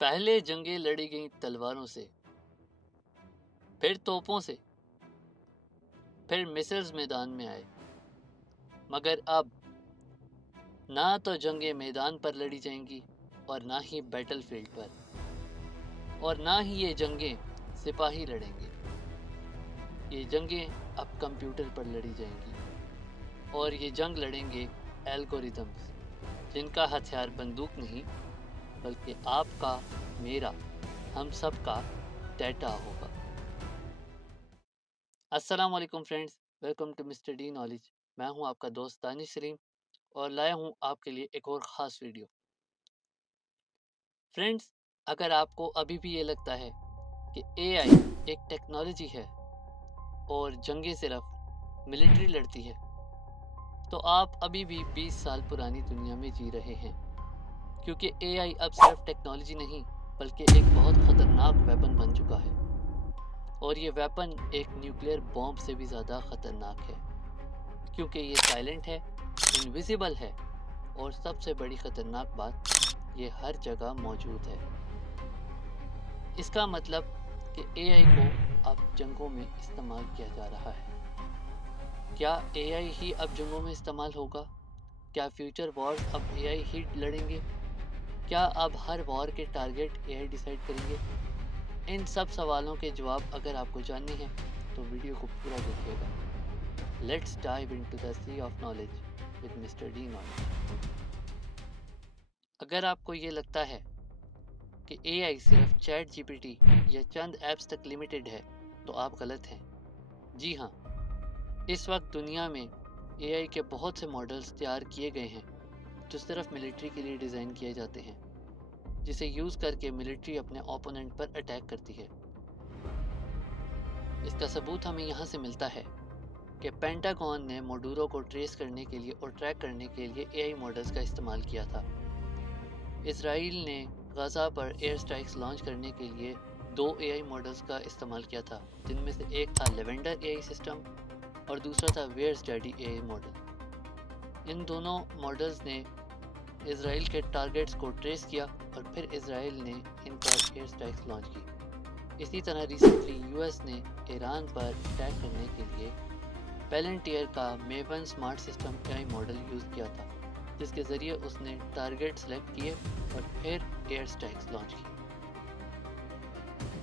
پہلے جنگیں لڑی گئیں تلواروں سے، پھر توپوں سے، پھر میسلز میدان میں آئے، مگر اب نہ تو جنگیں میدان پر لڑی جائیں گی اور نہ ہی بیٹل فیلڈ پر، اور نہ ہی یہ جنگیں سپاہی لڑیں گے۔ یہ جنگیں اب کمپیوٹر پر لڑی جائیں گی، اور یہ جنگ لڑیں گے الگوریدمز، جن کا ہتھیار بندوق نہیں بلکہ آپ کا، میرا، ہم سب کا ڈیٹا ہوگا۔ السلام علیکم friends, welcome to Mr D knowledge. میں ہوں آپ کا دوست دانش سلیم اور لایا ہوں آپ کے لیے ایک اور خاص ویڈیو۔ فرینڈز، اگر آپ کو ابھی بھی یہ لگتا ہے کہ اے آئی ایک ٹیکنالوجی ہے اور جنگیں صرف ملٹری لڑتی ہے، تو آپ ابھی بھی 20 سال پرانی دنیا میں جی رہے ہیں، کیونکہ اے آئی اب صرف ٹیکنالوجی نہیں بلکہ ایک بہت خطرناک ویپن بن چکا ہے، اور یہ ویپن ایک نیوکلیئر بوم سے بھی زیادہ خطرناک ہے، کیونکہ یہ سائلنٹ ہے، انویزیبل ہے، اور سب سے بڑی خطرناک بات، یہ ہر جگہ موجود ہے۔ اس کا مطلب کہ اے آئی کو اب جنگوں میں استعمال کیا جا رہا ہے۔ کیا اے آئی ہی اب جنگوں میں استعمال ہوگا؟ کیا فیوچر وارز اب اے آئی ہی لڑیں گے؟ کیا اب ہر وار کے ٹارگٹ اے آئی ڈیسائیڈ کریں گے؟ ان سب سوالوں کے جواب اگر آپ کو جاننے ہیں تو ویڈیو کو پورا دیکھیے گا۔ Let's dive into the sea of knowledge with mister D knowledge. اگر آپ کو یہ لگتا ہے کہ اے آئی صرف چیٹ جی پی ٹی یا چند ایپس تک لمیٹڈ ہے تو آپ غلط ہیں۔ جی ہاں، اس وقت دنیا میں اے آئی کے بہت سے ماڈلز تیار کیے گئے ہیں جو صرف ملٹری کے لیے ڈیزائن کیے جاتے ہیں، جسے یوز کر کے ملٹری اپنے اوپوننٹ پر اٹیک کرتی ہے۔ اس کا ثبوت ہمیں یہاں سے ملتا ہے کہ پینٹاگون نے موڈورو کو ٹریس کرنے کے لیے اور ٹریک کرنے کے لیے اے آئی ماڈلز کا استعمال کیا تھا۔ اسرائیل نے غزہ پر ایئر سٹرائکس لانچ کرنے کے لیے 2 اے آئی ماڈلز کا استعمال کیا تھا، جن میں سے ایک تھا لیونڈر اے آئی سسٹم اور دوسرا تھا where's daddy A I model. ان دونوں ماڈلز نے اسرائیل کے ٹارگٹس کو ٹریس کیا اور پھر اسرائیل نے ان پر ایئر سٹرائکس لانچ کی۔ اسی طرح ریسنٹلی یو ایس نے ایران پر اٹیک کرنے کے لیے پیلنٹیئر کا میون smart system a I model use کیا تھا، جس کے ذریعے اس نے ٹارگٹ سلیکٹ کیے اور پھر ایئر سٹرائکس لانچ کی۔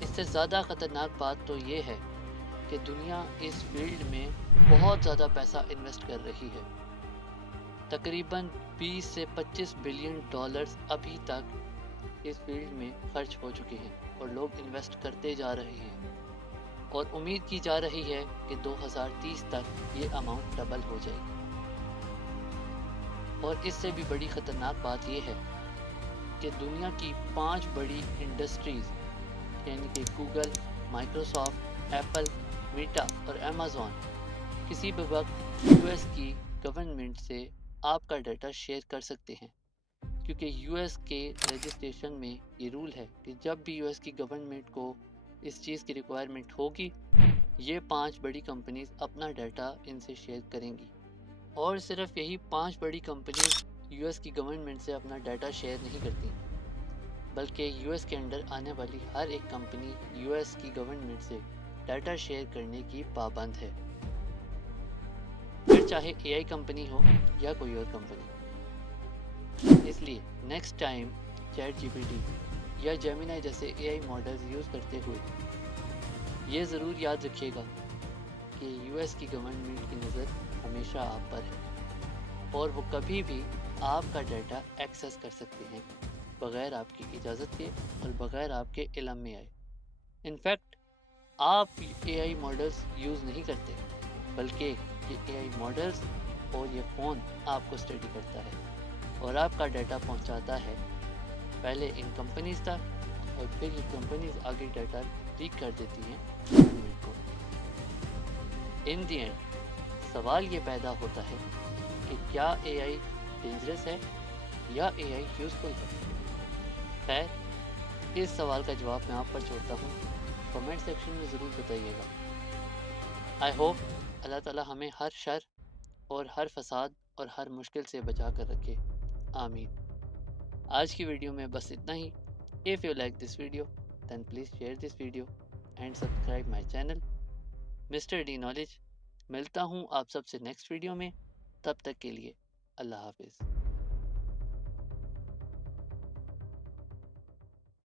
اس سے زیادہ خطرناک بات تو یہ ہے کہ دنیا اس فیلڈ میں بہت زیادہ پیسہ انویسٹ کر رہی ہے۔ تقریباً 20 سے 25 بلین ڈالرز ابھی تک اس فیلڈ میں خرچ ہو چکے ہیں اور لوگ انویسٹ کرتے جا رہے ہیں، اور امید کی جا رہی ہے کہ 2030 تک یہ اماؤنٹ ڈبل ہو جائے گی۔ اور اس سے بھی بڑی خطرناک بات یہ ہے کہ دنیا کی 5 بڑی انڈسٹریز یعنی کہ گوگل، مائکروسافٹ، ایپل، میٹا اور امیزون کسی بھی وقت یو ایس کی گورنمنٹ سے آپ کا ڈیٹا شیئر کر سکتے ہیں، کیونکہ یو ایس کے لیجسلیشن میں یہ رول ہے کہ جب بھی یو ایس کی گورنمنٹ کو اس چیز کی ریکوائرمنٹ ہوگی، یہ 5 بڑی کمپنیز اپنا ڈیٹا ان سے شیئر کریں گی۔ اور صرف یہی 5 بڑی کمپنیز یو ایس کی گورنمنٹ سے اپنا ڈیٹا شیئر نہیں کرتی، بلکہ یو ایس کے انڈر آنے والی ہر ایک کمپنی یو ایس کی گورنمنٹ سے ڈیٹا شیئر کرنے کی پابند ہے، پھر چاہے اے آئی کمپنی ہو یا کوئی اور کمپنی۔ اس لیے next time chat G P T یا جیمینائی جیسے اے آئی ماڈلز یوز کرتے ہوئے یہ ضرور یاد رکھیے گا کہ یو ایس کی گورنمنٹ کی نظر ہمیشہ آپ پر ہے، اور وہ کبھی بھی آپ کا ڈیٹا ایکسیس کر سکتے ہیں بغیر آپ کی اجازت کے اور بغیر آپ کے علم میں آئے۔ انفیکٹ آپ اے آئی ماڈلز یوز نہیں کرتے، بلکہ یہ اے آئی ماڈلز اور یہ فون آپ کو اسٹڈی کرتا ہے اور آپ کا ڈیٹا پہنچاتا ہے پہلے ان کمپنیز تک، اور پھر یہ کمپنیز آگے ڈیٹا لیک کر دیتی ہیں گورنمنٹ کو۔ ان دی اینڈ سوال یہ پیدا ہوتا ہے کہ کیا اے آئی ڈینجرس ہے یا اے آئی یوزفل ہے؟ خیر، اس سوال کا جواب میں آپ پر چھوڑتا ہوں، کمنٹ سیکشن میں ضرور بتائیے گا۔ آئی ہوپ اللہ تعالی ہمیں ہر شر اور ہر فساد اور ہر مشکل سے بچا کر رکھے، آمین۔ آج کی ویڈیو میں بس اتنا ہی۔ If you like this video, then please share this video and subscribe my channel Mr. D Knowledge. ملتا ہوں آپ سب سے نیکسٹ ویڈیو میں. تب تک کے لیے اللہ حافظ.